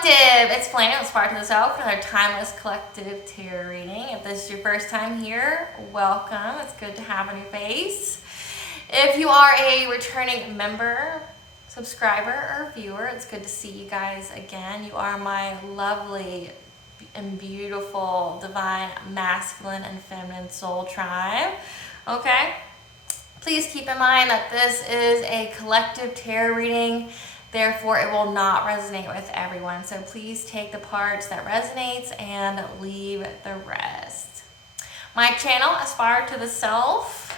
Collective, it's Planet Inspired to the Self, another timeless collective tarot reading. If this is your first time here, welcome. It's good to have on your face. If you are a returning member, subscriber, or viewer, it's good to see you guys again. You are my lovely and beautiful, divine, masculine and feminine soul tribe. Okay? Please keep in mind that this is a collective tarot reading. Therefore, it will not resonate with everyone. So please take the parts that resonates and leave the rest. My channel, Aspire to the Self,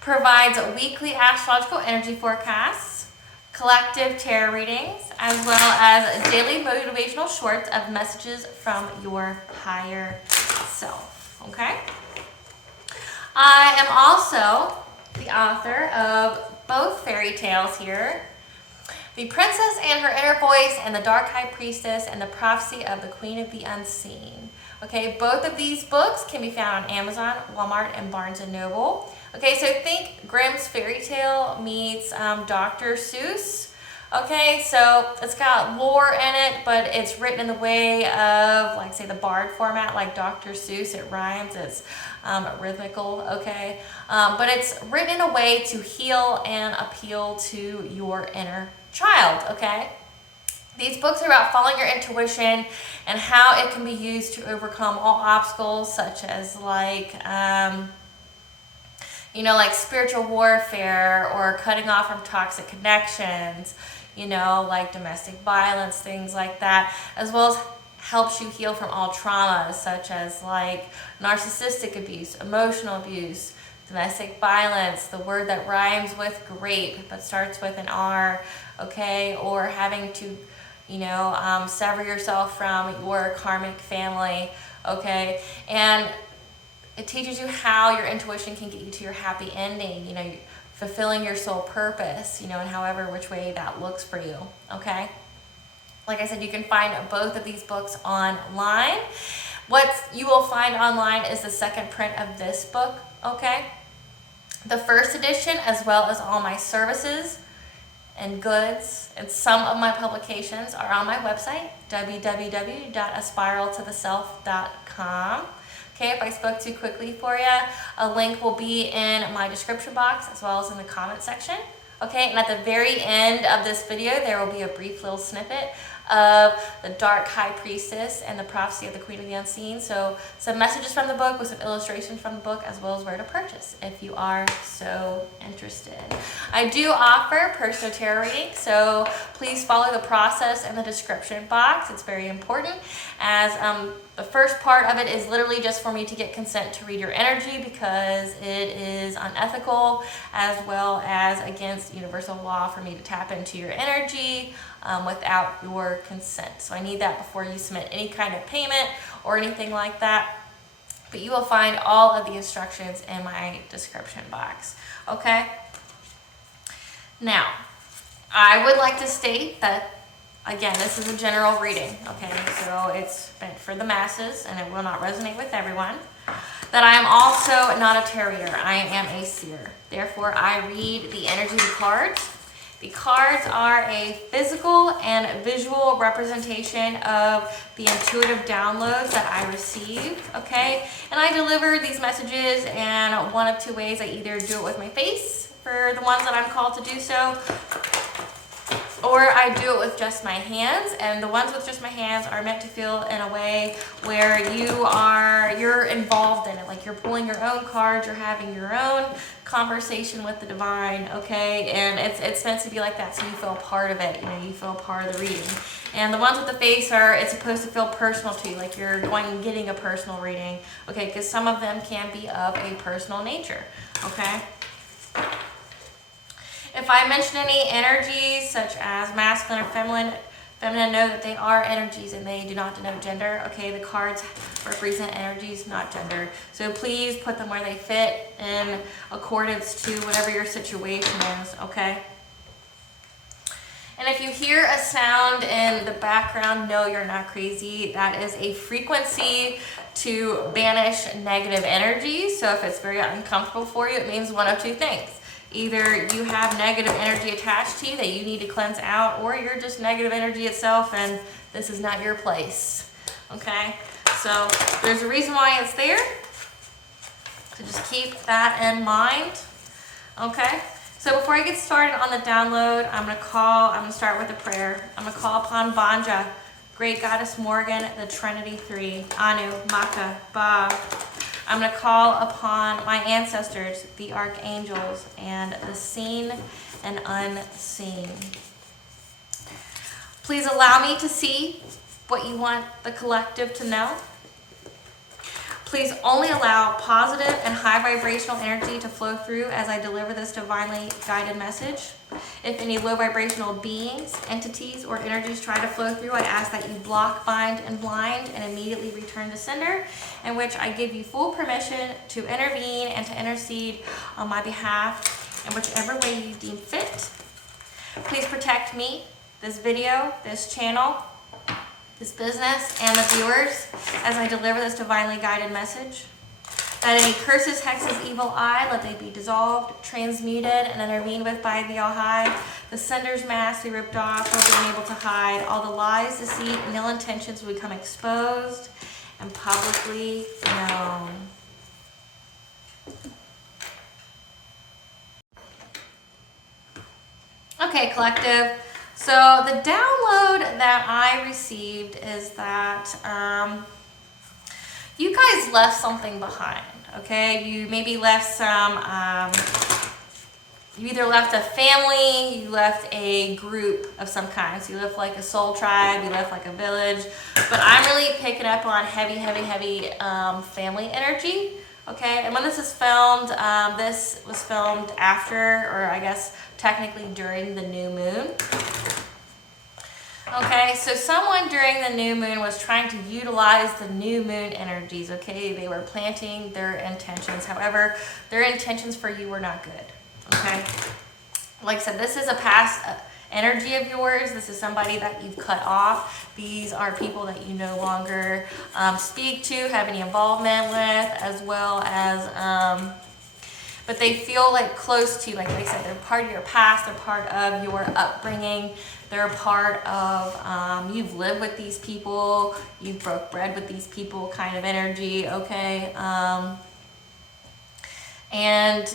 provides weekly astrological energy forecasts, collective tarot readings, as well as daily motivational shorts of messages from your higher self. Okay? I am also the author of both fairy tales here. The Princess and Her Inner Voice, and The Dark High Priestess, and The Prophecy of the Queen of the Unseen. Okay, both of these books can be found on Amazon, Walmart, and Barnes & Noble. Okay, so think Grimm's fairy tale meets Dr. Seuss. Okay, so it's got lore in it, but it's written in the way of, like, say, the bard format, like Dr. Seuss. It rhymes, it's rhythmical, okay? But it's written in a way to heal and appeal to your inner child, okay? These books are about following your intuition and how it can be used to overcome all obstacles, such as like, like spiritual warfare or cutting off from toxic connections, like domestic violence, things like that, as well as helps you heal from all traumas, such as like narcissistic abuse, emotional abuse, domestic violence, the word that rhymes with grape but starts with an R, okay, or having to, sever yourself from your karmic family, okay, and it teaches you how your intuition can get you to your happy ending, fulfilling your soul purpose, and however which way that looks for you, okay. Like I said, you can find both of these books online. What you will find online is the second print of this book, okay? The first edition, as well as all my services and goods and some of my publications, are on my website, www.aspiraltotheself.com. Okay, if I spoke too quickly for you, a link will be in my description box as well as in the comment section. Okay, and at the very end of this video, there will be a brief little snippet of The Dark High Priestess and The Prophecy of the Queen of the Unseen. So some messages from the book with some illustrations from the book, as well as where to purchase if you are so interested. I do offer personal tarot readings, so please follow the process in the description box. It's very important, as the first part of it is literally just for me to get consent to read your energy, because it is unethical as well as against universal law for me to tap into your energy without your consent. So I need that before you submit any kind of payment or anything like that. But you will find all of the instructions in my description box. Okay? Now, I would like to state that, again, this is a general reading, okay? So it's meant for the masses, and it will not resonate with everyone. That I am also not a tarot reader. I am a seer. Therefore, I read the energy of the cards. The cards are a physical and visual representation of the intuitive downloads that I received, okay? And I deliver these messages in one of two ways. I either do it with my face for the ones that I'm called to do so, or I do it with just my hands, and the ones with just my hands are meant to feel in a way where you're involved in it, like you're pulling your own cards, you're having your own conversation with the divine, okay, and it's meant to be like that, so you feel part of it, you feel part of the reading. And the ones with the face it's supposed to feel personal to you, like you're going and getting a personal reading, okay, because some of them can be of a personal nature, okay. If I mention any energies such as masculine or feminine, know that they are energies and they do not denote gender. Okay, the cards represent energies, not gender. So please put them where they fit in accordance to whatever your situation is, okay? And if you hear a sound in the background, no, you're not crazy. That is a frequency to banish negative energy. So if it's very uncomfortable for you, it means one of two things. Either you have negative energy attached to you that you need to cleanse out, or you're just negative energy itself and this is not your place. Okay, so there's a reason why it's there. So just keep that in mind. Okay, so before I get started on the download, I'm going to start with a prayer. I'm going to call upon Banja, Great Goddess Morgan, the Trinity Three, Anu, Maka, Ba. I'm going to call upon my ancestors, the archangels, and the seen and unseen. Please allow me to see what you want the collective to know. Please only allow positive and high vibrational energy to flow through as I deliver this divinely guided message. If any low vibrational beings, entities, or energies try to flow through, I ask that you block, bind, and blind and immediately return to sender, in which I give you full permission to intervene and to intercede on my behalf in whichever way you deem fit. Please protect me, this video, this channel, this business, and the viewers as I deliver this divinely guided message. That any curses, hexes, evil eye, let they be dissolved, transmuted, and intervened with by the All High. The sender's mask be ripped off, no being able to hide. All the lies, deceit, and ill intentions will become exposed and publicly known. Okay, collective. So the download that I received is that you guys left something behind, okay? You maybe left some, you either left a family, you left a group of some kind. So you left like a soul tribe, you left like a village. But I'm really picking up on heavy family energy, okay? And when this is filmed, this was filmed after, or I guess technically during the new moon. Okay, so someone during the new moon was trying to utilize the new moon energies, okay? They were planting their intentions. However, their intentions for you were not good, okay? Like I said, this is a past energy of yours. This is somebody that you've cut off. These are people that you no longer speak to, have any involvement with, as well as, but they feel like close to you. Like I said, they're part of your past, they're part of your upbringing. They're a part of, you've lived with these people, you broke bread with these people kind of energy, okay? And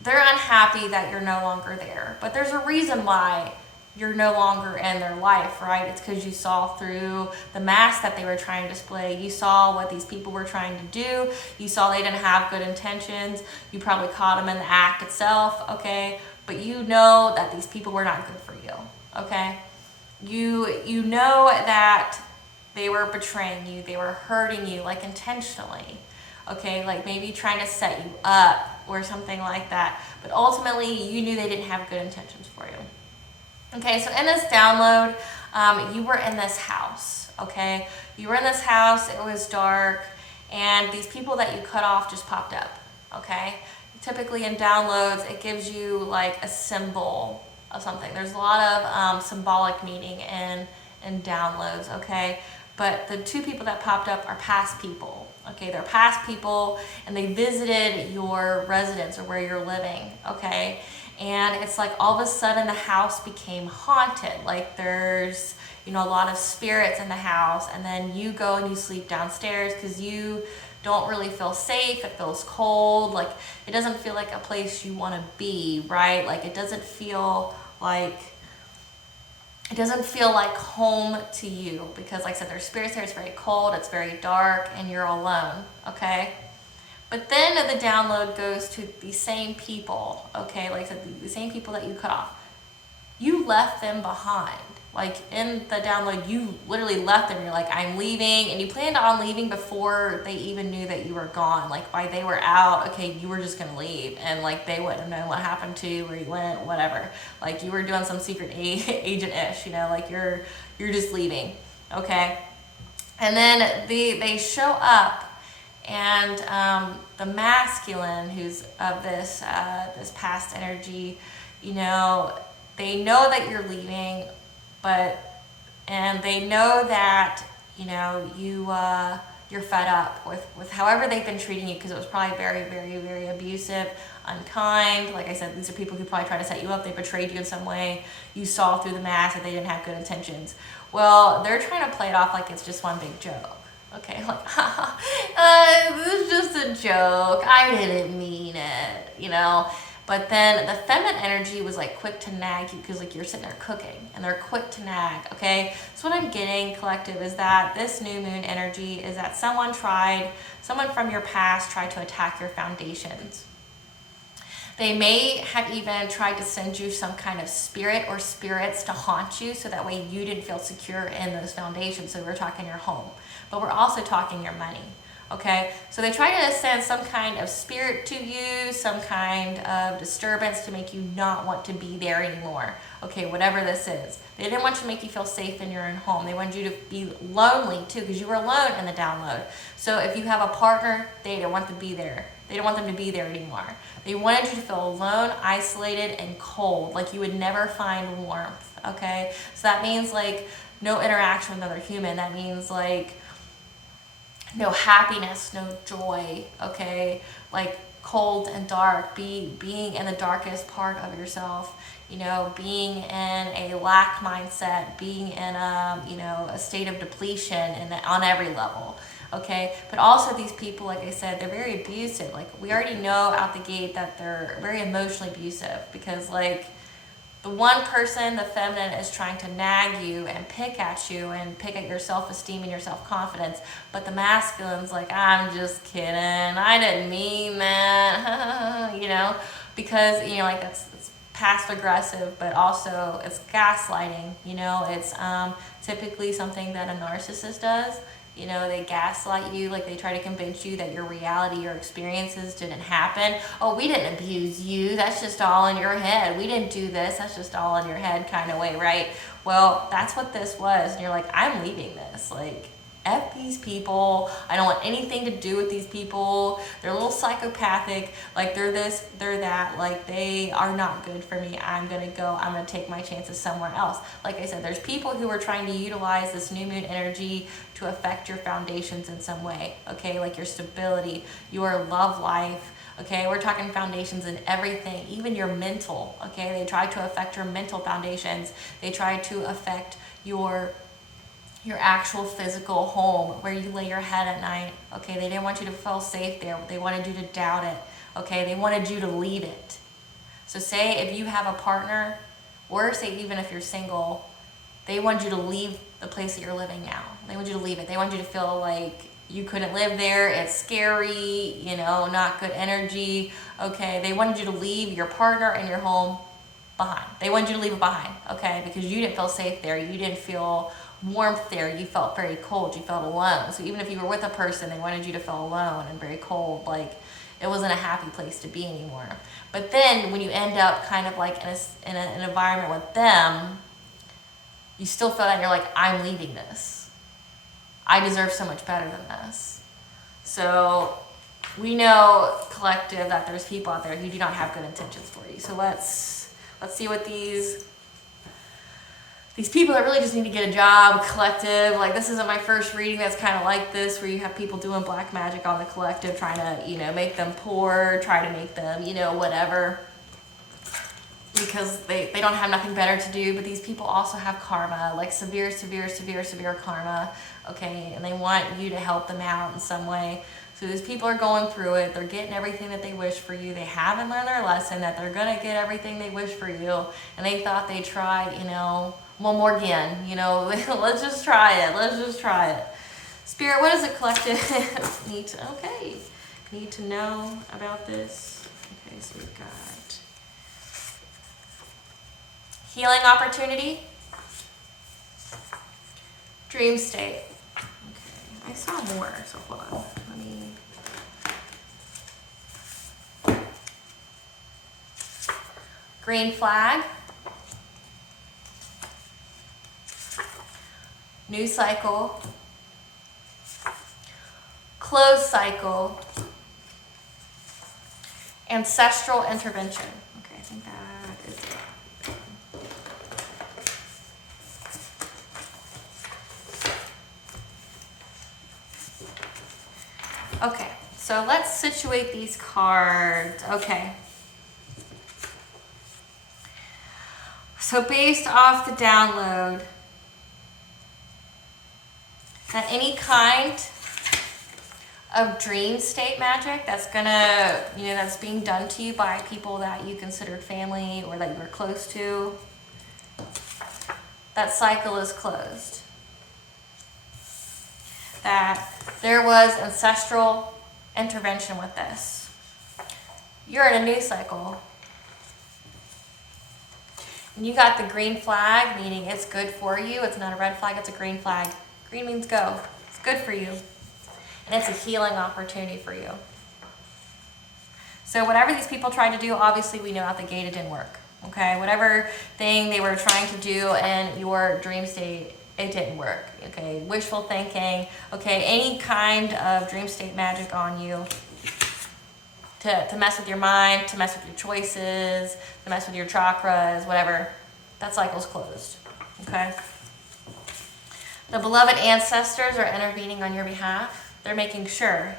they're unhappy that you're no longer there. But there's a reason why you're no longer in their life, right? It's because you saw through the mask that they were trying to display. You saw what these people were trying to do. You saw they didn't have good intentions. You probably caught them in the act itself, okay? But you know that these people were not good for you, okay? You know that they were betraying you, they were hurting you, like intentionally, okay? Like maybe trying to set you up or something like that. But ultimately, you knew they didn't have good intentions for you. Okay, so in this download, you were in this house, okay? You were in this house, it was dark, and these people that you cut off just popped up, okay? Typically in downloads, it gives you like a symbol of something. There's a lot of symbolic meaning in downloads, okay? But the two people that popped up are past people, okay? They're past people and they visited your residence or where you're living, okay? And it's like all of a sudden the house became haunted. Like there's, you know, a lot of spirits in the house, and then you go and you sleep downstairs because you don't really feel safe. It feels cold. Like it doesn't feel like a place you want to be, right? Like it doesn't feel like home to you, because like I said, there's spirits there. It's very cold, it's very dark, and you're alone, okay? But then the download goes to the same people, okay? Like I said, the same people that you cut off. You left them behind. Like in the download, you literally left them. You're like, I'm leaving. And you planned on leaving before they even knew that you were gone. Like while they were out, okay, you were just going to leave. And like they wouldn't have known what happened to you, where you went, whatever. Like you were doing some secret agent-ish, you know, like you're just leaving, okay? And then they show up, and the masculine who's of this this past energy, you know, they know that you're leaving, and they know that, you know, you're fed up with however they've been treating you, because it was probably very, very, very abusive. unkind. Like I said, these are people who probably try to set you up. They betrayed you in some way. You saw through the mask that they didn't have good intentions. Well, they're trying to play it off like it's just one big joke. Okay, like, this is just a joke. I didn't mean it, you know? But then the feminine energy was like quick to nag you because like you're sitting there cooking and they're quick to nag, okay? So what I'm getting, collective, is that this new moon energy is that someone from your past tried to attack your foundations. They may have even tried to send you some kind of spirit or spirits to haunt you so that way you didn't feel secure in those foundations. So we're talking your home, but we're also talking your money. Okay, so they try to send some kind of spirit to you, some kind of disturbance to make you not want to be there anymore. Okay, whatever this is. They didn't want to make you feel safe in your own home. They wanted you to be lonely too, because you were alone in the download. So if you have a partner, they didn't want to be there. They don't want them to be there anymore. They wanted you to feel alone, isolated, and cold, like you would never find warmth. Okay, so that means like no interaction with another human. That means like no happiness, no joy, okay? Like cold and dark, being in the darkest part of yourself, you know, being in a lack mindset, being in a state of depletion and on every level, okay? But also these people, like I said, they're very abusive. Like we already know out the gate that they're very emotionally abusive because like the one person, the feminine, is trying to nag you and pick at your self-esteem and your self-confidence. But the masculine's like, I'm just kidding. I didn't mean that, you know, because, you know, like it's passive aggressive, but also it's gaslighting, you know, it's typically something that a narcissist does. You know, they gaslight you, like they try to convince you that your reality or experiences didn't happen. Oh, we didn't abuse you. That's just all in your head. We didn't do this. That's just all in your head kind of way, right? Well, that's what this was. And you're like, I'm leaving this. Like, F these people. I don't want anything to do with these people. They're a little psychopathic. Like, they're this, they're that. Like, they are not good for me. I'm going to go. I'm going to take my chances somewhere else. Like I said, there's people who are trying to utilize this new moon energy to affect your foundations in some way. Okay, like your stability, your love life. Okay, we're talking foundations in everything, even your mental. Okay, they try to affect your mental foundations. They try to affect your actual physical home where you lay your head at night. Okay, they didn't want you to feel safe there. They wanted you to doubt it. Okay, they wanted you to leave it. So say if you have a partner, or say even if you're single, they want you to leave the place that you're living now. They want you to leave it. They want you to feel like you couldn't live there. It's scary, you know, not good energy. Okay, they wanted you to leave your partner and your home behind. They wanted you to leave it behind, okay, because you didn't feel safe there. You didn't feel warmth there. You felt very cold. You felt alone. So even if you were with a person, they wanted you to feel alone and very cold. Like it wasn't a happy place to be anymore. But then when you end up kind of like in an environment with them, you still feel that and you're like, I'm leaving this. I deserve so much better than this. So we know, collective, that there's people out there who do not have good intentions for you. So let's see what these people that really just need to get a job, collective. Like, this isn't my first reading that's kind of like this, where you have people doing black magic on the collective, trying to, you know, make them poor, try to make them, you know, whatever, because they don't have nothing better to do. But these people also have karma, like severe karma, okay, and they want you to help them out in some way. So these people are going through it. They're getting everything that they wish for you. They haven't learned their lesson that they're going to get everything they wish for you. And they thought they tried, you know, one more again, you know, let's just try it. Let's just try it. Spirit, what does a collective need to know about this? Okay, so we've got healing opportunity, dream state. Okay, I saw more, so hold on. Let me. Green flag. New cycle, closed cycle, ancestral intervention. Okay, I think that is it. Okay, so let's situate these cards. Okay, So based off the download, that any kind of dream state magic that's gonna, that's being done to you by people that you considered family or that you were close to, that cycle is closed. That there was ancestral intervention with this. You're in a new cycle. And you got the green flag, meaning it's good for you. It's not a red flag, it's a green flag. Green means go. It's good for you. And it's a healing opportunity for you. So whatever these people tried to do, obviously we know out the gate it didn't work. Okay, whatever thing they were trying to do in your dream state, it didn't work. Okay, wishful thinking. Okay, any kind of dream state magic on you to mess with your mind, to mess with your choices, to mess with your chakras, whatever, that cycle's closed. Okay. The beloved ancestors are intervening on your behalf. They're making sure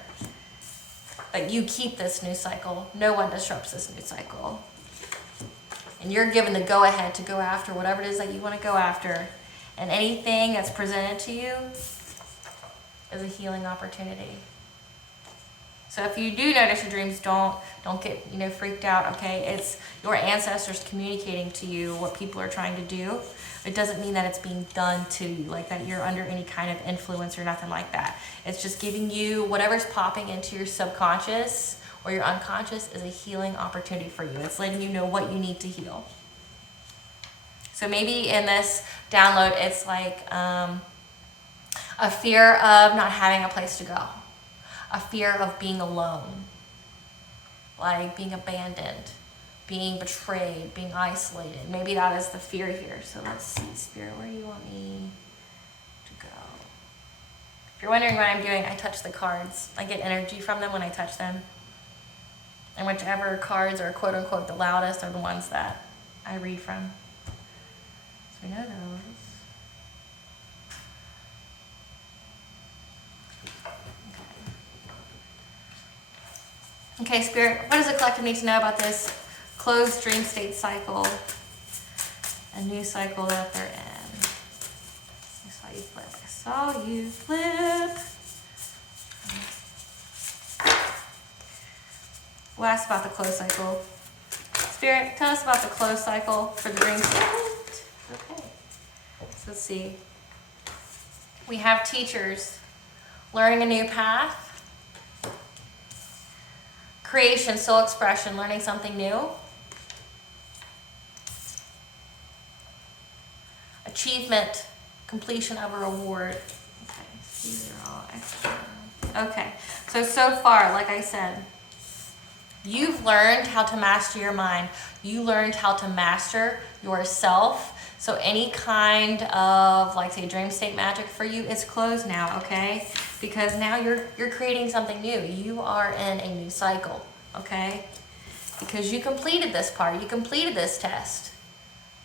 that you keep this new cycle. No one disrupts this new cycle. And you're given the go-ahead to go after whatever it is that you want to go after. And anything that's presented to you is a healing opportunity. So if you do notice your dreams, don't get freaked out. Okay, it's your ancestors communicating to you what people are trying to do. It doesn't mean that it's being done to you, like that you're under any kind of influence or nothing like that. It's just giving you whatever's popping into your subconscious or your unconscious is a healing opportunity for you. It's letting you know what you need to heal. So maybe in this download, it's like a fear of not having a place to go, a fear of being alone, like being abandoned, being betrayed, being isolated. Maybe that is the fear here. So let's see, Spirit, where do you want me to go? If you're wondering what I'm doing, I touch the cards. I get energy from them when I touch them. And whichever cards are quote unquote the loudest are the ones that I read from. So we know those. Okay, Spirit, what does the collective need to know about this closed dream state cycle, a new cycle that they're in? I saw you flip. I saw you flip. We'll ask about the closed cycle. Spirit, tell us about the closed cycle for the dream state. Okay. So let's see. We have teachers learning a new path. Creation, soul expression, learning something new. Achievement, completion of a reward. Okay, these are all extra. Okay, so far, like I said, you've learned how to master your mind. You learned how to master yourself. So any kind of, like say, dream state magic for you is closed now, okay? Because now you're creating something new. You are in a new cycle, okay? Because you completed this part. You completed this test.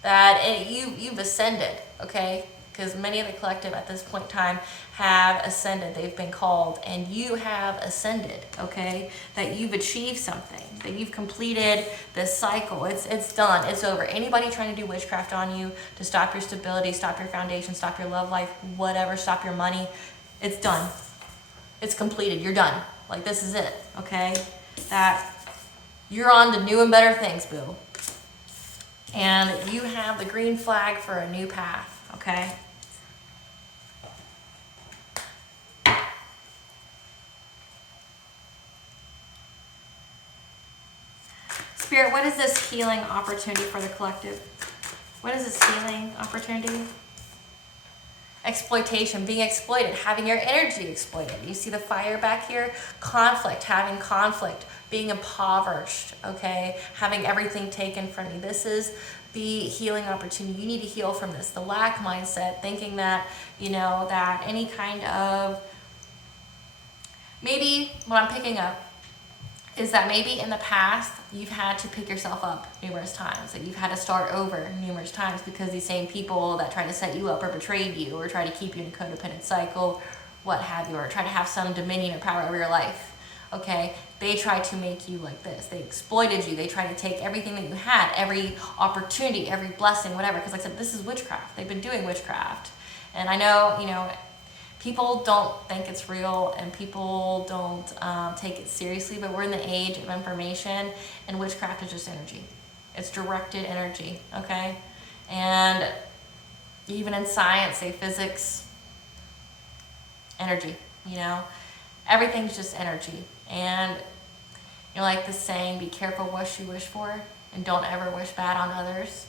You've ascended, okay? Because many of the collective at this point in time have ascended. They've been called, and you have ascended, okay? That you've achieved something, that you've completed this cycle. It's done. It's over. Anybody trying to do witchcraft on you to stop your stability, stop your foundation, stop your love life, whatever, stop your money, it's done. It's completed. You're done. Like, this is it, okay? That you're on to new and better things, boo. And you have the green flag for a new path, okay? Spirit, what is this healing opportunity for the collective? What is this healing opportunity? Exploitation, being exploited, having your energy exploited. You see the fire back here? Conflict, having conflict, being impoverished, okay? Having everything taken from you. This is the healing opportunity. You need to heal from this. The lack mindset, thinking that, that any kind of, maybe what I'm picking up is that maybe in the past you've had to pick yourself up numerous times, that you've had to start over numerous times because these same people that try to set you up or betrayed you or try to keep you in a codependent cycle, what have you, or try to have some dominion or power over your life, okay? They tried to make you like this. They exploited you. They tried to take everything that you had, every opportunity, every blessing, whatever. Because like I said, this is witchcraft. They've been doing witchcraft. And I know, you know, people don't think it's real and people don't take it seriously, but we're in the age of information, and witchcraft is just energy. It's directed energy, okay? And even in science, say physics, energy, you know? Everything's just energy. And you know, like the saying, be careful what you wish for and don't ever wish bad on others.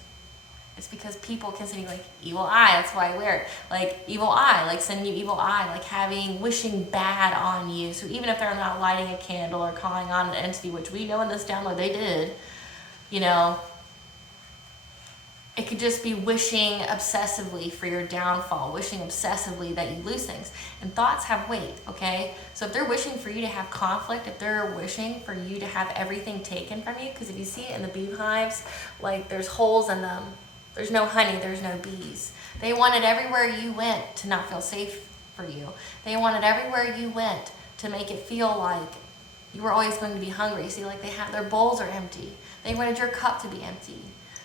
It's because people consider you like evil eye. That's why I wear it. Like evil eye, like sending you evil eye, like wishing bad on you. So even if they're not lighting a candle or calling on an entity, which we know in this download they did, you know, it could just be wishing obsessively for your downfall, wishing obsessively that you lose things. And thoughts have weight, okay? So if they're wishing for you to have conflict, if they're wishing for you to have everything taken from you, because if you see it in the beehives, like there's holes in them. There's no honey, there's no bees. They wanted everywhere you went to not feel safe for you. They wanted everywhere you went to make it feel like you were always going to be hungry. See, like their bowls are empty. They wanted your cup to be empty.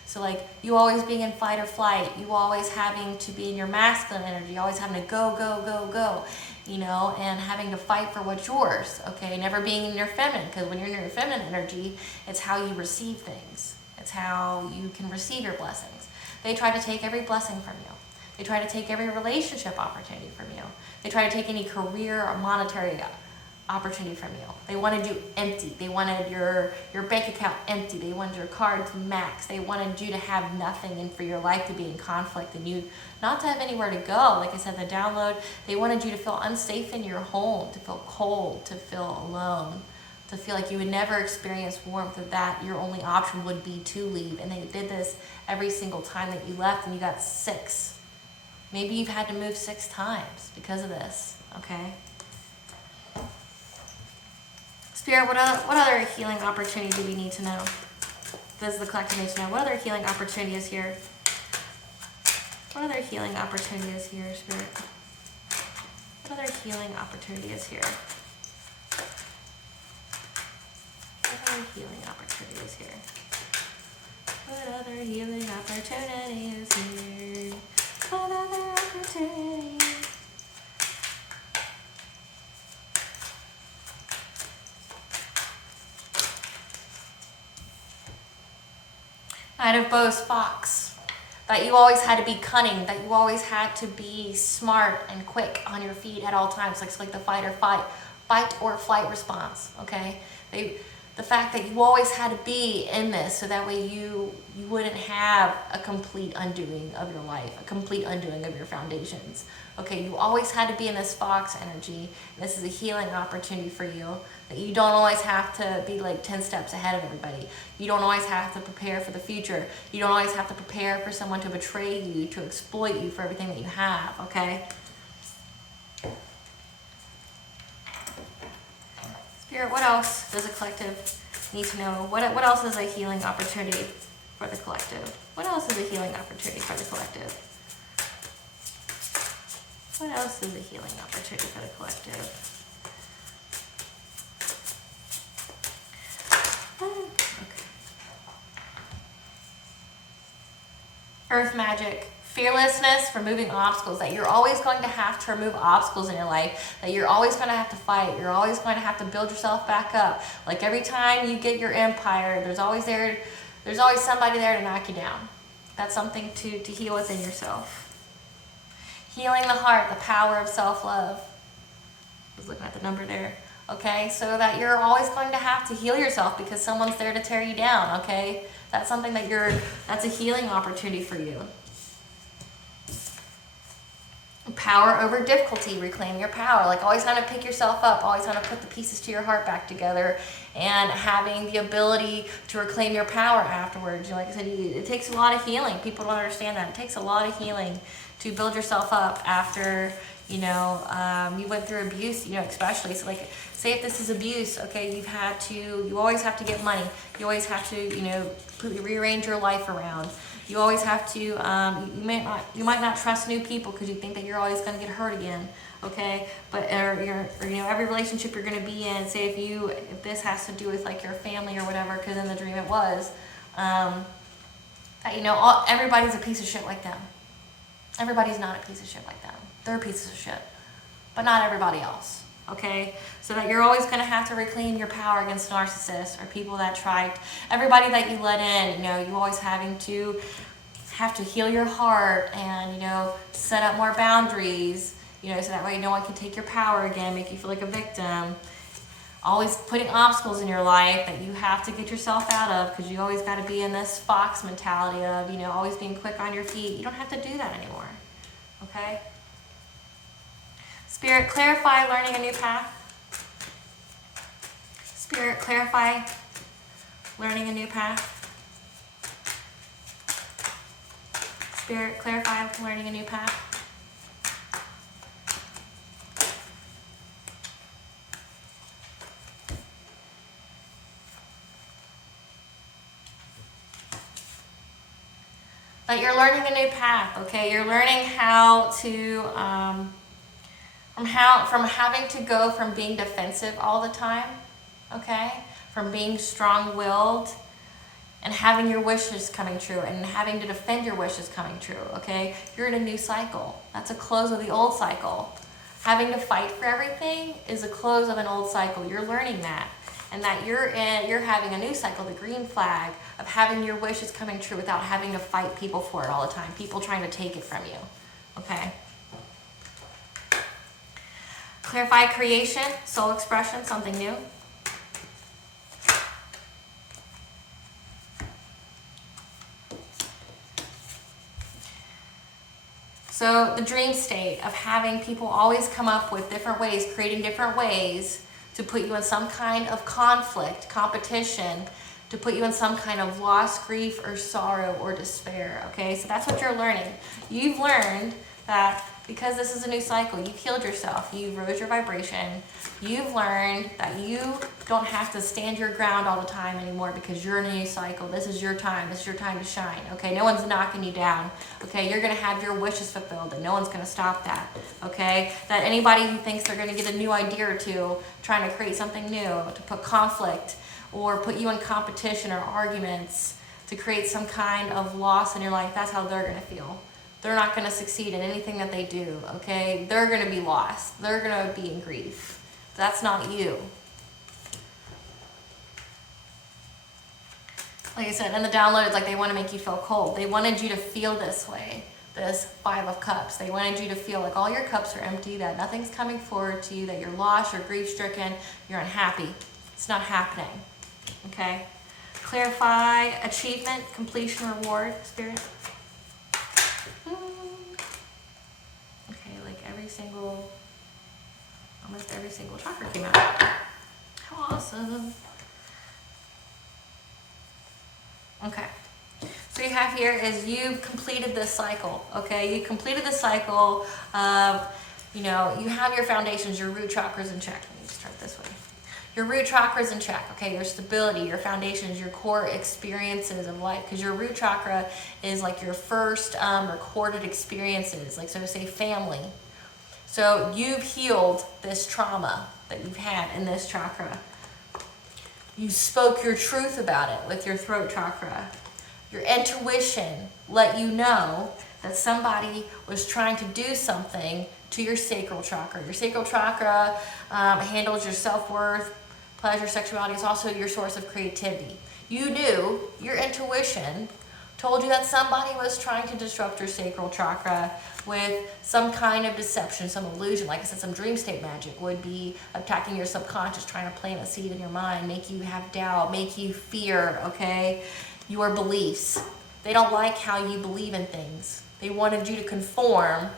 So like you always being in fight or flight, you always having to be in your masculine energy, always having to go, go, go, go, you know, and having to fight for what's yours, okay? Never being in your feminine, because when you're in your feminine energy, it's how you receive things. It's how you can receive your blessings. They try to take every blessing from you. They try to take every relationship opportunity from you. They try to take any career or monetary opportunity from you. They wanted you empty. They wanted your bank account empty. They wanted your cards max. They wanted you to have nothing and for your life to be in conflict and you not to have anywhere to go. Like I said, the download, they wanted you to feel unsafe in your home, to feel cold, to feel alone, to feel like you would never experience warmth, that your only option would be to leave. And they did this every single time that you left, and you got 6. Maybe you've had to move 6 times because of this, okay? Spirit, what other healing opportunity do we need to know? Does the collective need to know? What other healing opportunity is here? What other healing opportunity is here, Spirit? What other healing opportunity is here? What other healing opportunity is here? What other healing opportunity is here? What other opportunity? Knight of Bows, Fox. That you always had to be cunning, that you always had to be smart and quick on your feet at all times, like the fight or flight response, okay? The fact that you always had to be in this so that way you wouldn't have a complete undoing of your life, a complete undoing of your foundations. Okay, you always had to be in this Fox energy. This is a healing opportunity for you, that you don't always have to be like 10 steps ahead of everybody. You don't always have to prepare for the future. You don't always have to prepare for someone to betray you, to exploit you for everything that you have, okay? Spirit, what else does a collective need to know? What else is a healing opportunity for the collective? What else is a healing opportunity for the collective? What else is a healing opportunity for the collective? Okay. Earth magic. Fearlessness, removing obstacles, that you're always going to have to remove obstacles in your life, that you're always going to have to fight, you're always going to have to build yourself back up. Like every time you get your empire, there's always somebody there to knock you down. That's something to heal within yourself. Healing the heart, the power of self-love. I was looking at the number there. Okay, so that you're always going to have to heal yourself because someone's there to tear you down, okay? That's something that's a healing opportunity for you. Power over difficulty, reclaim your power. Like always trying to pick yourself up, always trying to put the pieces to your heart back together, and having the ability to reclaim your power afterwards. Like I said, it takes a lot of healing. People don't understand that. It takes a lot of healing to build yourself up after, you went through abuse, especially. So like, say if this is abuse, okay, you always have to get money. You always have to, completely rearrange your life around. You always have to, you might not trust new people because you think that you're always going to get hurt again, okay? But every relationship you're going to be in, say if this has to do with like your family or whatever, because in the dream it was, everybody's a piece of shit like them. Everybody's not a piece of shit like them. They're pieces of shit, but not everybody else. Okay, so that you're always going to have to reclaim your power against narcissists or people that try, everybody that you let in, you always have to heal your heart and, set up more boundaries, so that way no one can take your power again, make you feel like a victim. Always putting obstacles in your life that you have to get yourself out of because you always got to be in this fox mentality of, always being quick on your feet. You don't have to do that anymore, okay? Spirit, clarify learning a new path. Spirit, clarify learning a new path. Spirit, clarify learning a new path. That you're learning a new path, okay? You're learning how to, from having to go from being defensive all the time, okay? From being strong-willed and having your wishes coming true and having to defend your wishes coming true, okay? You're in a new cycle. That's a close of the old cycle. Having to fight for everything is a close of an old cycle. You're learning that. And that you're having a new cycle, the green flag, of having your wishes coming true without having to fight people for it all the time. People trying to take it from you, okay? Clarify creation, soul expression, something new. So the dream state of having people always come up with different ways, creating different ways to put you in some kind of conflict, competition, to put you in some kind of loss, grief, or sorrow, or despair, okay? So that's what you're learning. You've learned that because this is a new cycle, you've healed yourself, you've rose your vibration, you've learned that you don't have to stand your ground all the time anymore because you're in a new cycle. This is your time to shine, okay? No one's knocking you down, okay? You're gonna have your wishes fulfilled and no one's gonna stop that, okay? That anybody who thinks they're gonna get a new idea or two, trying to create something new, to put conflict or put you in competition or arguments to create some kind of loss in your life, that's how they're gonna feel. They're not going to succeed in anything that they do, okay? They're going to be lost. They're going to be in grief. That's not you. Like I said, in the download, it's like they want to make you feel cold. They wanted you to feel this way, this 5 of Cups. They wanted you to feel like all your cups are empty, that nothing's coming forward to you, that you're lost, you're grief-stricken, you're unhappy. It's not happening, okay? Clarify achievement, completion, reward, Spirit. Almost every single chakra came out. How awesome. Okay. So you have here is you've completed this cycle, okay? You completed the cycle of, you have your foundations, your root chakras in check. Let me start this way. Your root chakras in check, okay? Your stability, your foundations, your core experiences of life. Because your root chakra is like your first recorded experiences, like so to say family. So you've healed this trauma that you've had in this chakra. You spoke your truth about it with your throat chakra. Your intuition let you know that somebody was trying to do something to your sacral chakra. Your sacral chakra handles your self-worth, pleasure, sexuality. It's also your source of creativity. You knew, your intuition told you that somebody was trying to disrupt your sacral chakra with some kind of deception, some illusion. Like I said, some dream state magic would be attacking your subconscious, trying to plant a seed in your mind, make you have doubt, make you fear, okay? Your beliefs. They don't like how you believe in things. They wanted you to conform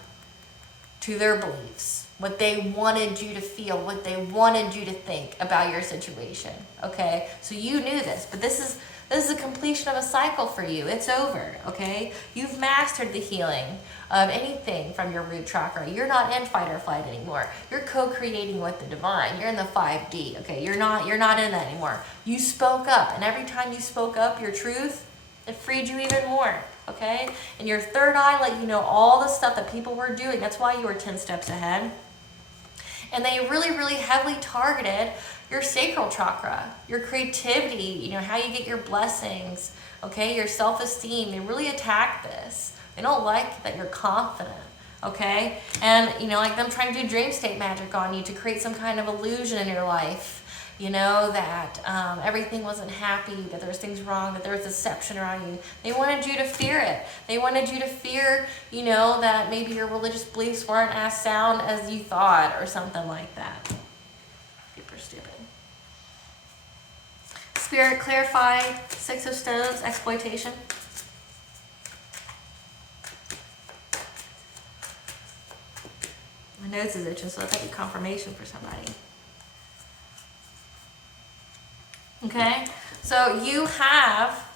to their beliefs, what they wanted you to feel, what they wanted you to think about your situation, okay? So you knew this, but this is a completion of a cycle for you. It's over, okay? You've mastered the healing of anything from your root chakra. You're not in fight or flight anymore. You're co-creating with the divine. You're in the 5D, okay? You're not in that anymore. You spoke up, and every time you spoke up your truth, it freed you even more, okay? And your third eye let you know all the stuff that people were doing. That's why you were 10 steps ahead. And they really, really heavily targeted your sacral chakra, your creativity, you know, how you get your blessings, okay, your self-esteem. They really attack this. They don't like that you're confident, okay? And, you know, like them trying to do dream state magic on you to create some kind of illusion in your life, you know, that everything wasn't happy, that there was things wrong, that there was deception around you. They wanted you to fear it. They wanted you to fear, you know, that maybe your religious beliefs weren't as sound as you thought or something like that. Super stupid. Spirit, clarify 6 of Stones, exploitation. My nose is itching, so that'll be confirmation for somebody. Okay, so you have,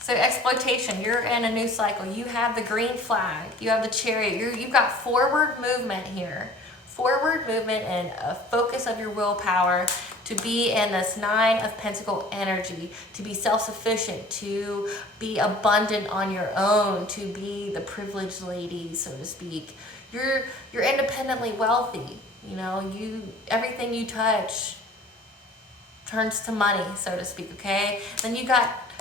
so exploitation, you're in a new cycle. You have the green flag, you have the chariot, you've got forward movement here. Forward movement and a focus of your willpower to be in this 9 of Pentacle energy, to be self-sufficient, to be abundant on your own, to be the privileged lady, so to speak. You're independently wealthy, you know, everything you touch turns to money, so to speak, okay? Then you got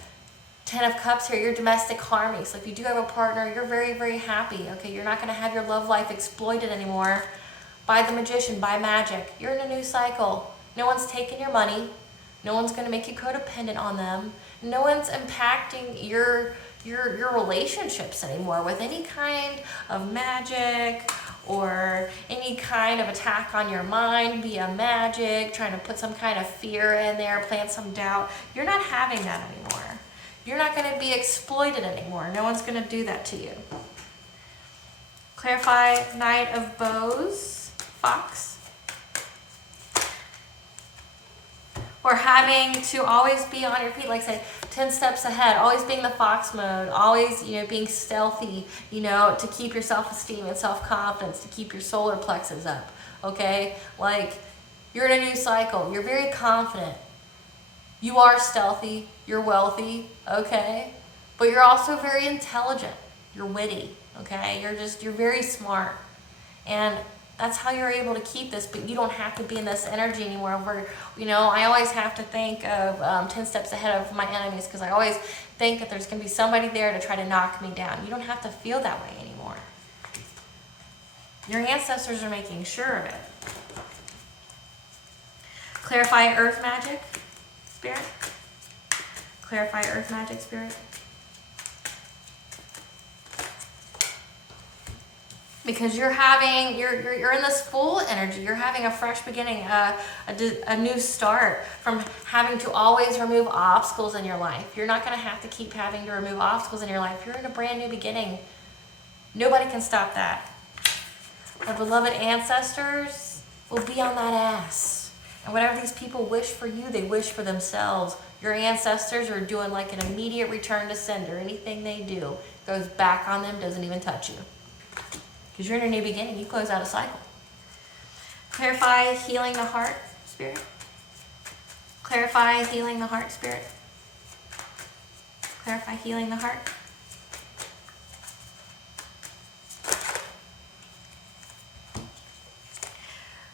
10 of Cups here, your domestic harmony. So if you do have a partner, you're very, very happy, okay? You're not gonna have your love life exploited anymore by the magician, by magic. You're in a new cycle. No one's taking your money. No one's gonna make you codependent on them. No one's impacting your relationships anymore with any kind of magic or any kind of attack on your mind via magic, trying to put some kind of fear in there, plant some doubt. You're not having that anymore. You're not going to be exploited anymore. No one's going to do that to you. Clarify Knight of Bows, Fox. Or having to always be on your feet, like I said, 10 steps ahead, always being the fox mode, always, you know, being stealthy, you know, to keep your self-esteem and self-confidence, to keep your solar plexus up, okay? Like, you're in a new cycle. You're very confident. You are stealthy. You're wealthy, okay? But you're also very intelligent. You're witty, okay? You're very smart. And that's how you're able to keep this, but you don't have to be in this energy anymore where, you know, I always have to think of 10 steps ahead of my enemies, because I always think that there's going to be somebody there to try to knock me down. You don't have to feel that way anymore. Your ancestors are making sure of it. Clarify Earth Magic, Spirit. Clarify Earth Magic, Spirit. Because you're in this full energy. You're having a fresh beginning, a new start from having to always remove obstacles in your life. You're not going to have to keep having to remove obstacles in your life. You're in a brand new beginning. Nobody can stop that. Our beloved ancestors will be on that ass. And whatever these people wish for you, they wish for themselves. Your ancestors are doing like an immediate return to sender. Anything they do goes back on them, doesn't even touch you. Because you're in a new beginning. You close out a cycle. Clarify healing the heart, Spirit. Clarify healing the heart, Spirit. Clarify healing the heart.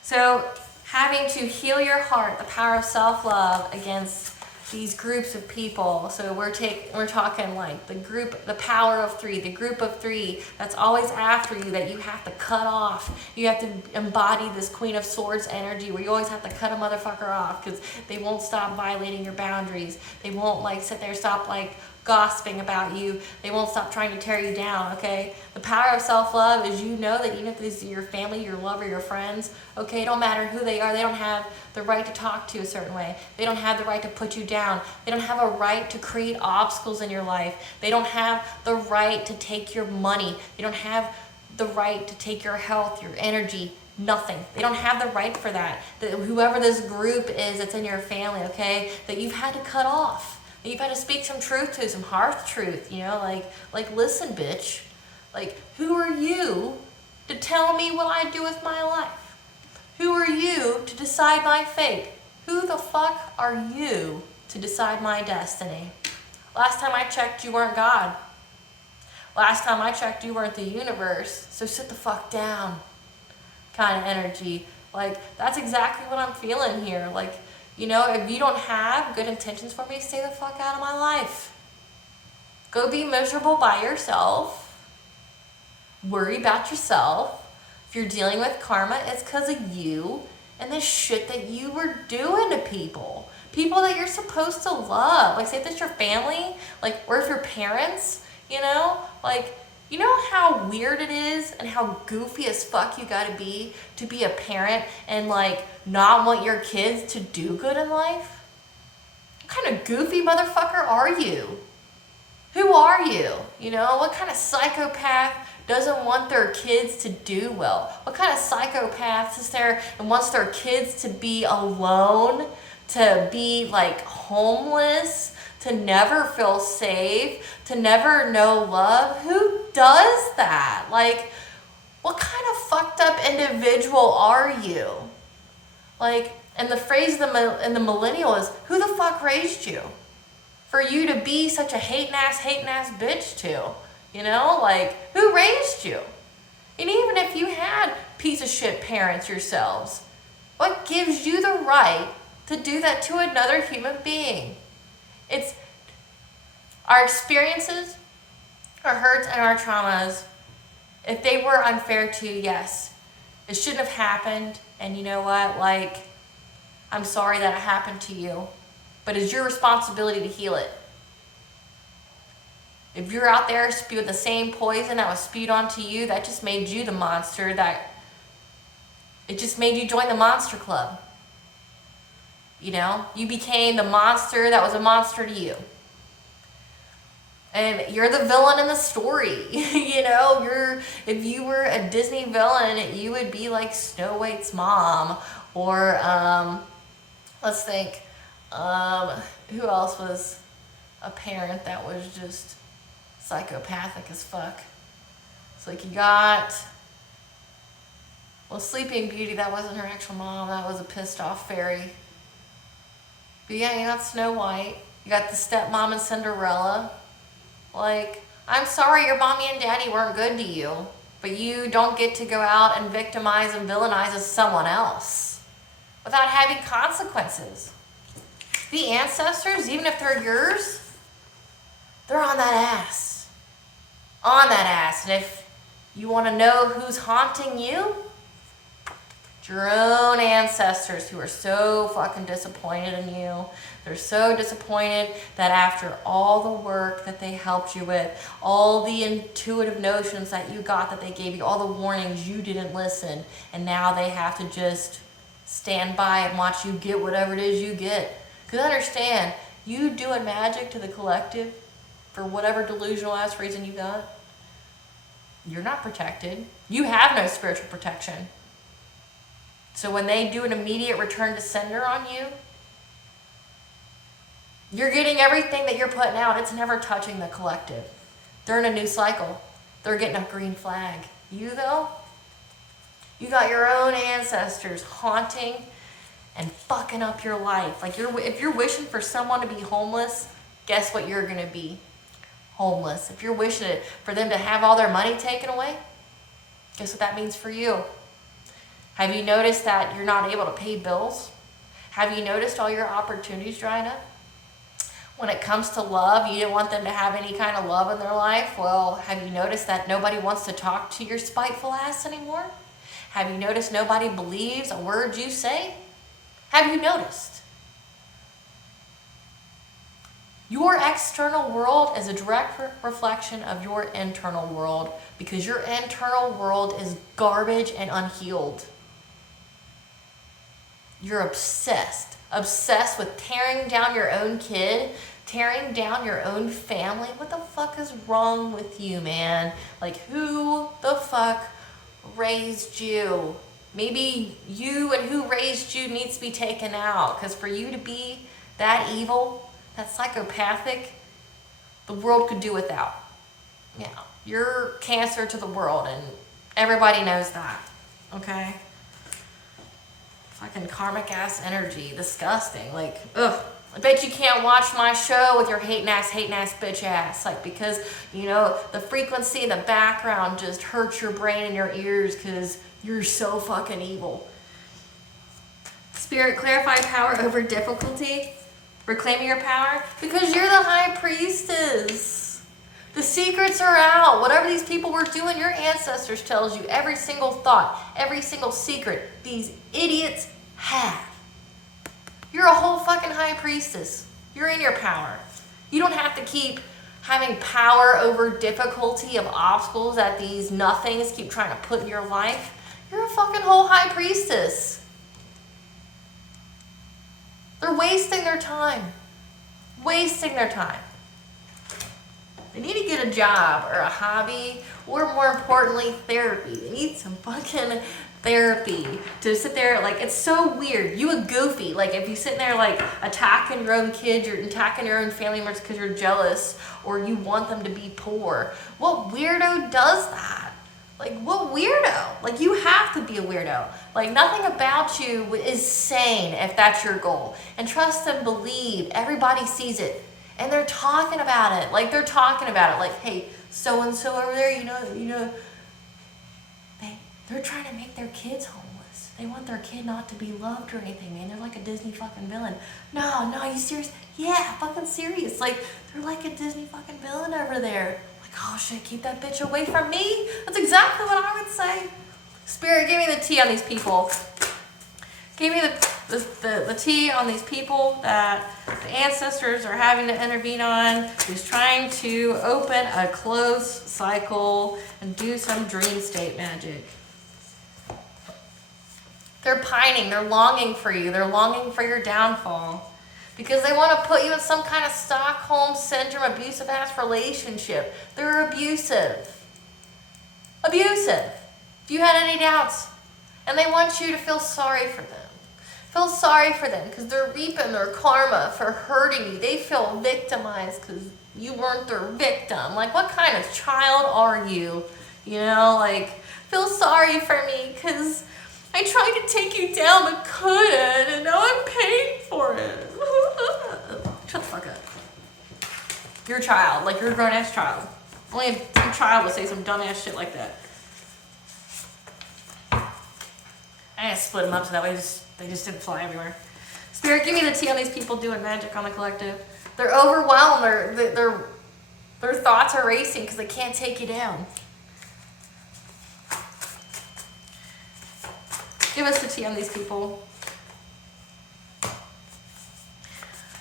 So having to heal your heart, the power of self-love against these groups of people. So we're talking like the power of 3, the group of 3 that's always after you, that you have to cut off. You have to embody this Queen of Swords energy where you always have to cut a motherfucker off because they won't stop violating your boundaries. They won't like sit there, stop like gossiping about you. They won't stop trying to tear you down, okay? The power of self-love is you know that even if this is your family, your lover, your friends, okay, it don't matter who they are, they don't have the right to talk to you a certain way. They don't have the right to put you down. They don't have a right to create obstacles in your life. They don't have the right to take your money. They don't have the right to take your health, your energy, nothing. They don't have the right for that. Whoever this group is that's in your family, okay, that you've had to cut off. You've had to speak some truth to, some hearth truth, you know, like listen, bitch. Like, who are you to tell me what I do with my life? Who are you to decide my fate? Who the fuck are you to decide my destiny? Last time I checked, you weren't God. Last time I checked, you weren't the universe, so sit the fuck down kind of energy. Like, that's exactly what I'm feeling here. Like, you know, if you don't have good intentions for me, stay the fuck out of my life. Go be miserable by yourself. Worry about yourself. If you're dealing with karma, it's because of you and the shit that you were doing to people. People that you're supposed to love. Like, say if it's your family, like, or if your parents, you know? Like, you know how weird it is and how goofy as fuck you gotta be to be a parent and, like, not want your kids to do good in life? What kind of goofy motherfucker are you? Who are you? You know, what kind of psychopath doesn't want their kids to do well? What kind of psychopath sits there and wants their kids to be alone, to be like homeless, to never feel safe, to never know love? Who does that? Like, what kind of fucked up individual are you? Like, and the phrase in the millennial is, who the fuck raised you? For you to be such a hating ass bitch too. You know, like, who raised you? And even if you had piece of shit parents yourselves, what gives you the right to do that to another human being? It's our experiences, our hurts, and our traumas. If they were unfair to you, yes, it shouldn't have happened. And you know what? Like, I'm sorry that it happened to you, but it's your responsibility to heal it. If you're out there spewing the same poison that was spewed onto you, that just made you the monster. It just made you join the monster club. You know, you became the monster that was a monster to you. And you're the villain in the story. You know, if you were a Disney villain, you would be like Snow White's mom. Or, let's think, who else was a parent that was just psychopathic as fuck? It's like you got, well, Sleeping Beauty, that wasn't her actual mom. That was a pissed off fairy. But yeah, you got Snow White. You got the stepmom and Cinderella. Like, I'm sorry your mommy and daddy weren't good to you, but you don't get to go out and victimize and villainize as someone else without having consequences. The ancestors, even if they're yours, they're on that ass. On that ass. And if you want to know who's haunting you, your own ancestors who are so fucking disappointed in you. They're so disappointed that after all the work that they helped you with, all the intuitive notions that you got that they gave you, all the warnings, you didn't listen, and now they have to just stand by and watch you get whatever it is you get. Because understand, you doing magic to the collective for whatever delusional ass reason you got, you're not protected. You have no spiritual protection. So when they do an immediate return to sender on you, you're getting everything that you're putting out. It's never touching the collective. They're in a new cycle. They're getting a green flag. You, though, you got your own ancestors haunting and fucking up your life. Like, if you're wishing for someone to be homeless, guess what you're going to be? Homeless. If you're wishing for them to have all their money taken away, guess what that means for you? Have you noticed that you're not able to pay bills? Have you noticed all your opportunities drying up? When it comes to love, you didn't want them to have any kind of love in their life. Well, have you noticed that nobody wants to talk to your spiteful ass anymore? Have you noticed nobody believes a word you say? Have you noticed? Your external world is a direct reflection of your internal world, because your internal world is garbage and unhealed. You're obsessed with tearing down your own kid, tearing down your own family. What the fuck is wrong with you, man? Like, who the fuck raised you? Maybe you and who raised you needs to be taken out, because for you to be that evil, that psychopathic, the world could do without. Yeah, you're cancer to the world, and everybody knows that, okay? Fucking karmic ass energy, disgusting. Like, ugh, I bet you can't watch my show with your hating ass, bitch ass. Like, because, you know, the frequency in the background just hurts your brain and your ears because you're so fucking evil. Spirit, clarify power over difficulty. Reclaiming your power. Because you're the high priestess. The secrets are out. Whatever these people were doing, your ancestors tells you every single thought, every single secret these idiots have. You're a whole fucking high priestess. You're in your power. You don't have to keep having power over difficulty of obstacles that these nothings keep trying to put in your life. You're a fucking whole high priestess. They're wasting their time. Wasting their time. They need to get a job or a hobby, or more importantly, therapy. They need some fucking therapy to sit there. Like, it's so weird. You a goofy. Like, if you sit there like attacking your own kids, you're attacking your own family members because you're jealous or you want them to be poor. What weirdo does that? Like, what weirdo? Like, you have to be a weirdo. Like, nothing about you is sane if that's your goal. And trust and believe, everybody sees it. And they're talking about it. Like, they're talking about it. Like, hey, so-and-so over there, you know, they're trying to make their kids homeless. They want their kid not to be loved or anything, man. They're like a Disney fucking villain. No, are you serious? Yeah, fucking serious. Like, they're like a Disney fucking villain over there. Like, oh shit, keep that bitch away from me. That's exactly what I would say. Spirit, give me the tea on these people. Give me the tea on these people that the ancestors are having to intervene on, who's trying to open a closed cycle and do some dream state magic. They're pining, they're longing for you, they're longing for your downfall. Because they want to put you in some kind of Stockholm Syndrome abusive ass relationship. They're abusive. Abusive. If you had any doubts. And they want you to feel sorry for them. Feel sorry for them because they're reaping their karma for hurting you. They feel victimized because you weren't their victim. Like, what kind of child are you? You know, like, feel sorry for me because I tried to take you down but couldn't, and now I'm paying for it. Shut the fuck up. You're a child. Like, you're a grown-ass child. Only a child would say some dumb-ass shit like that. I gotta split them up so that way they just didn't fly everywhere. Spirit, give me the tea on these people doing magic on the collective. They're overwhelmed. Their thoughts are racing because they can't take you down. Give us the tea on these people.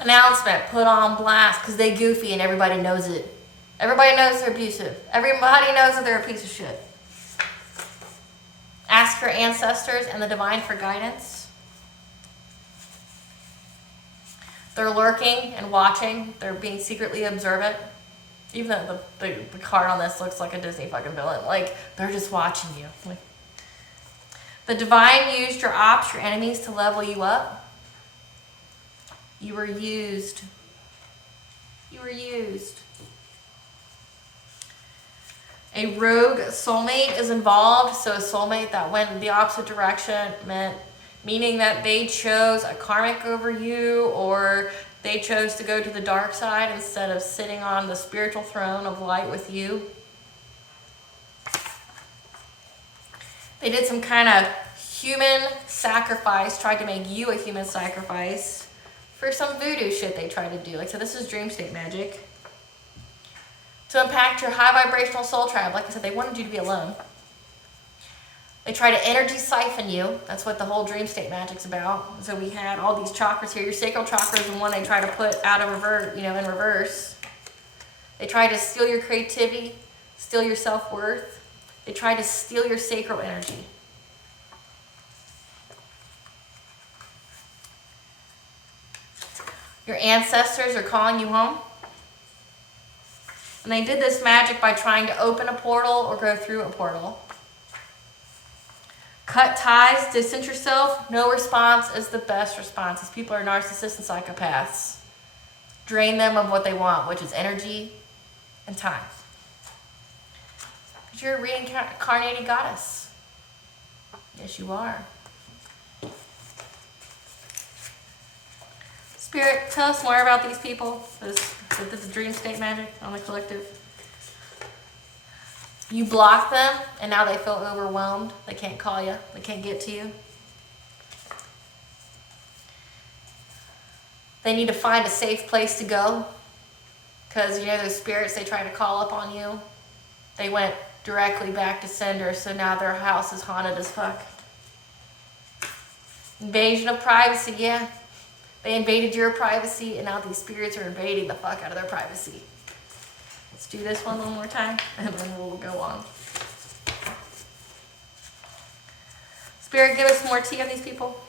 Announcement, put on blast because they goofy and everybody knows it. Everybody knows they're abusive. Everybody knows that they're a piece of shit. Ask your ancestors and the divine for guidance. They're lurking and watching. They're being secretly observant. Even though the card on this looks like a Disney fucking villain. Like, they're just watching you. Like, the divine used your ops, your enemies, to level you up. You were used. You were used. A rogue soulmate is involved. So a soulmate that went in the opposite direction meaning that they chose a karmic over you, or they chose to go to the dark side instead of sitting on the spiritual throne of light with you. They did some kind of human sacrifice, tried to make you a human sacrifice for some voodoo shit they tried to do. Like, so this is dream state magic. To impact your high vibrational soul tribe. Like I said, they wanted you to be alone. They try to energy siphon you. That's what the whole dream state magic's about. So we had all these chakras here. Your sacral chakra is the one they try to put out of reverse, in reverse. They try to steal your creativity, steal your self-worth. They try to steal your sacral energy. Your ancestors are calling you home. And they did this magic by trying to open a portal or go through a portal. Cut ties, distance yourself. No response is the best response. These people are narcissists and psychopaths. Drain them of what they want, which is energy and time. Because you're a reincarnated goddess. Yes, you are. Spirit, tell us more about these people. This dream state magic on the collective. You block them, and now they feel overwhelmed. They can't call you. They can't get to you. They need to find a safe place to go. Because, you know, those spirits, they try to call up on you. They went directly back to sender, so now their house is haunted as fuck. Invasion of privacy, yeah. They invaded your privacy, and now these spirits are invading the fuck out of their privacy. Let's do this one more time, and then we'll go on. Spirit, give us more tea on these people.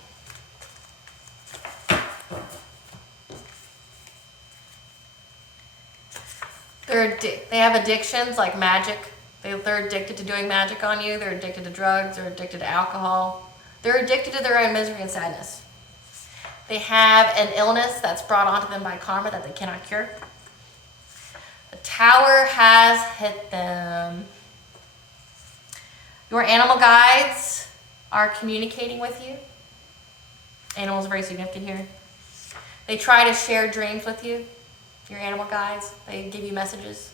They have addictions like magic. They're addicted to doing magic on you. They're addicted to drugs. They're addicted to alcohol. They're addicted to their own misery and sadness. They have an illness that's brought onto them by karma that they cannot cure. The tower has hit them. Your animal guides are communicating with you. Animals are very significant here. They try to share dreams with you. Your animal guides, they give you messages.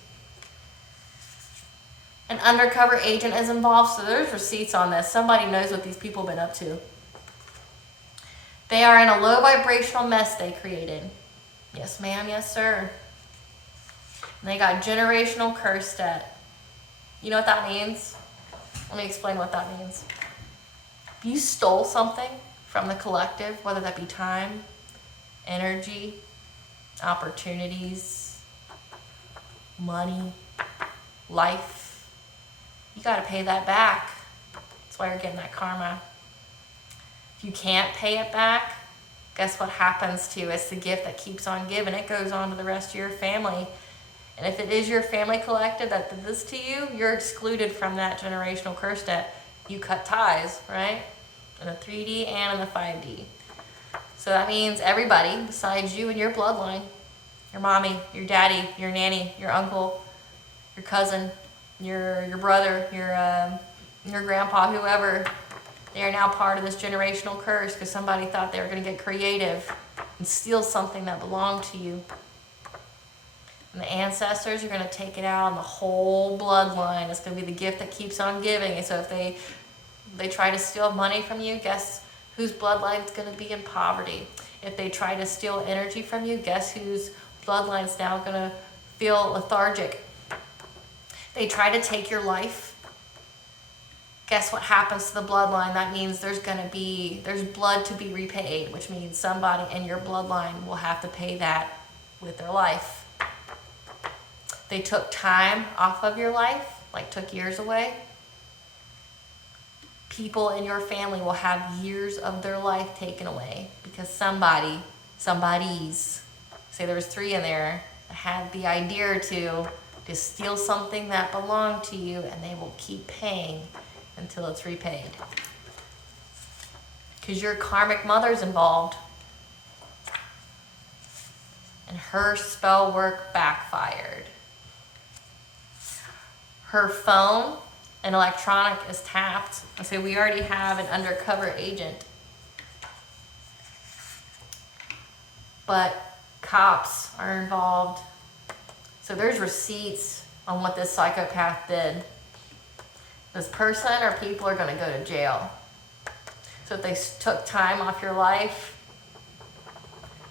An undercover agent is involved, so there's receipts on this. Somebody knows what these people have been up to. They are in a low vibrational mess they created. Yes, ma'am, yes, sir. And they got generational curse debt. You know what that means? Let me explain what that means. If you stole something from the collective, whether that be time, energy, opportunities, money, life, you got to pay that back. That's why you're getting that karma. If you can't pay it back, guess what happens to you? It's the gift that keeps on giving. It goes on to the rest of your family. And if it is your family collective that did this to you, you're excluded from that generational curse debt. You cut ties, right? In the 3D and in the 5D. So that means everybody besides you and your bloodline, your mommy, your daddy, your nanny, your uncle, your cousin, your brother, your grandpa, whoever, they are now part of this generational curse because somebody thought they were going to get creative and steal something that belonged to you. And the ancestors are going to take it out on the whole bloodline. It's going to be the gift that keeps on giving. And so if they try to steal money from you, guess whose bloodline is going to be in poverty? If they try to steal energy from you, guess whose bloodline is now going to feel lethargic? They try to take your life. Guess what happens to the bloodline? That means there's blood to be repaid, which means somebody in your bloodline will have to pay that with their life. They took time off of your life, like took years away. People in your family will have years of their life taken away because somebody's, say there was 3 in there, had the idea to steal something that belonged to you, and they will keep paying until it's repaid. Because your karmic mother's involved. And her spell work backfired. Her phone and electronic is tapped. So we already have an undercover agent. But cops are involved. So there's receipts on what this psychopath did. This person or people are going to go to jail. So if they took time off your life,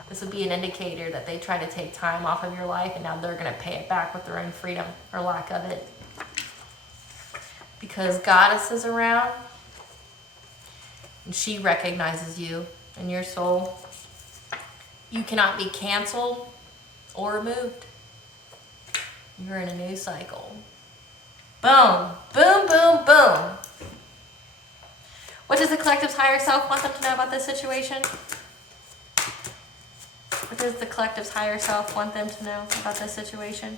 this would be an indicator that they try to take time off of your life and now they're going to pay it back with their own freedom or lack of it. Because Goddess is around and she recognizes you and your soul. You cannot be canceled or removed. You're in a new cycle. Boom, boom, boom, boom. What does the collective's higher self want them to know about this situation? What does the collective's higher self want them to know about this situation?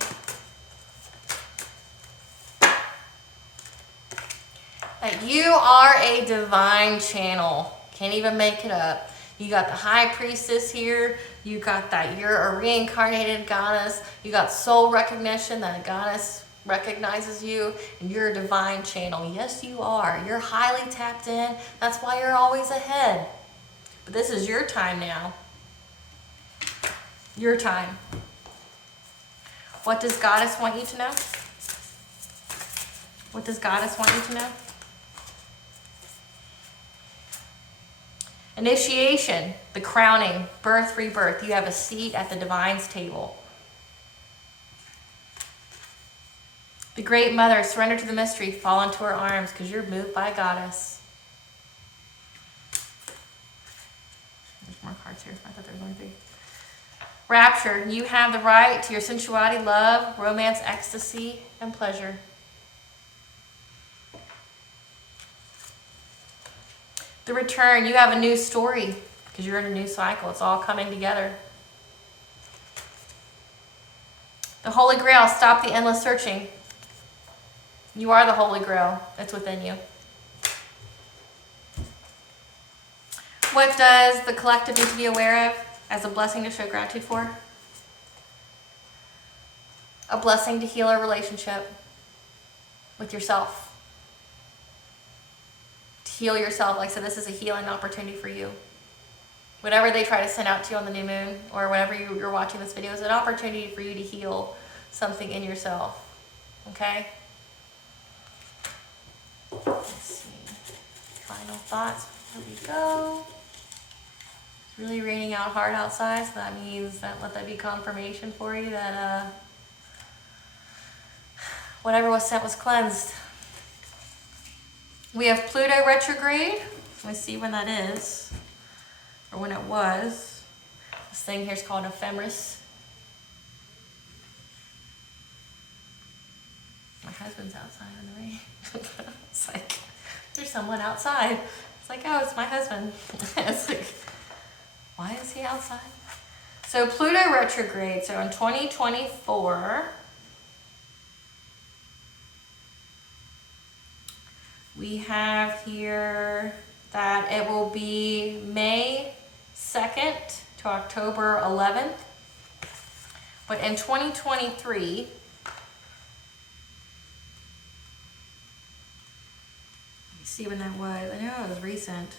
That you are a divine channel. Can't even make it up. You got the high priestess here. You got that you're a reincarnated goddess. You got soul recognition, that a goddess recognizes you, and you're a divine channel. Yes, you are. You're highly tapped in. That's why you're always ahead. But this is your time now. Your time. What does Goddess want you to know? What does Goddess want you to know? Initiation, the crowning, birth, rebirth. You have a seat at the Divine's table. The Great Mother, surrender to the mystery, fall into her arms because you're moved by Goddess. There's more cards here. I thought there were only 3. Rapture, you have the right to your sensuality, love, romance, ecstasy, and pleasure. The Return, you have a new story because you're in a new cycle. It's all coming together. The Holy Grail, stop the endless searching. You are the Holy Grail. It's within you. What does the collective need to be aware of as a blessing to show gratitude for? A blessing to heal a relationship with yourself. To heal yourself. Like I said, this is a healing opportunity for you. Whatever they try to send out to you on the new moon, or whenever you're watching this video, is an opportunity for you to heal something in yourself. Okay? Let's see. Final thoughts. Here we go. It's really raining out hard outside, so that means that let that be confirmation for you that whatever was sent was cleansed. We have Pluto retrograde. Let me see when that is, or when it was. This thing here is called ephemeris. My husband's outside in the rain. It's like, there's someone outside. It's like, oh, it's my husband. It's like, why is he outside? So Pluto retrograde. So in 2024, we have here that it will be May 2nd to October 11th. But in 2023, see when that was. I know it was recent.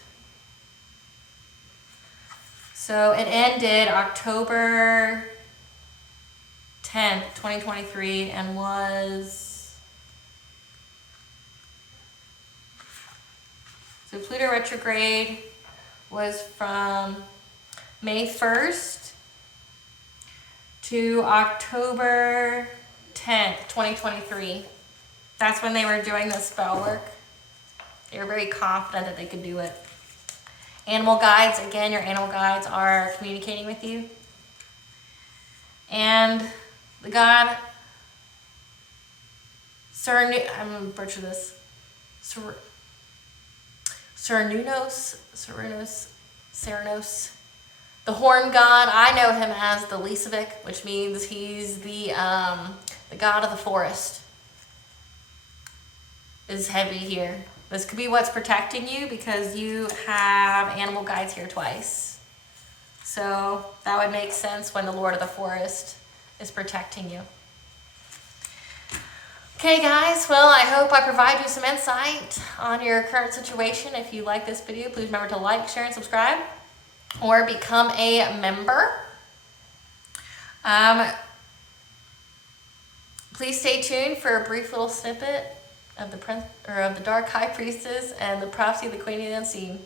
So it ended October 10th, 2023, and was... So Pluto retrograde was from May 1st to October 10th, 2023. That's when they were doing the spell work. They were very confident that they could do it. Animal guides, again, your animal guides are communicating with you. And the god, I'm going to butcher this, Cernunnos, the horn god, I know him as the Lisavik, which means he's the god of the forest, is heavy here. This could be what's protecting you because you have animal guides here twice. So that would make sense when the Lord of the Forest is protecting you. Okay guys, well I hope I provide you some insight on your current situation. If you like this video, please remember to like, share, and subscribe, or become a member. Please stay tuned for a brief little snippet of the Dark High Priestess and the prophecy of the Queen of the Unseen.